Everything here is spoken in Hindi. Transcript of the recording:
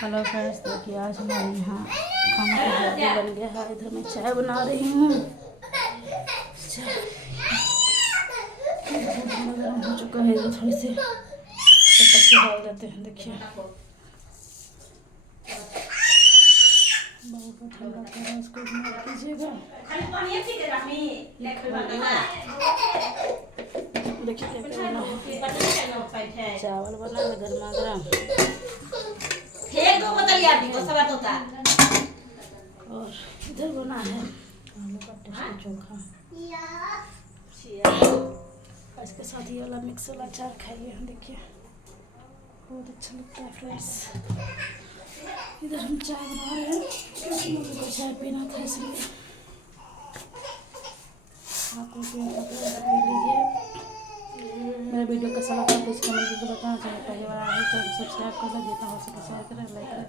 हेलो फ्रेंड्स, देखिए आज हमारे यहाँ खाना का जल्दी बन गया है। इधर मैं चाय बना रही हूँ। चाय गर्म हो चुका है। इधर थोड़ी सी पत्ती डाल देते हैं। देखिए बहुत ठंडा कर रहा है, इसको इग्नोर कीजिएगा। देखिए क्या बना है। चावल बना है गर्मा गर्म, और इधर बना है आलू का टेस्टी चोखा। इसके साथ ये वाला मिक्स वाला अचार खाइए। देखिए बहुत अच्छा लगता है फ्रेंड्स। इधर हम चाय बना रहे हैं क्योंकि मुझे चाय पीना था, इसलिए आपको पी लीजिए। मेरे वीडियो कैसा लगा प्लीज़ कमेंट करके बताना। चैनल पहले बार आए चैनल सब्सक्राइब कर देता हो सके शेयर करें, लाइक करें।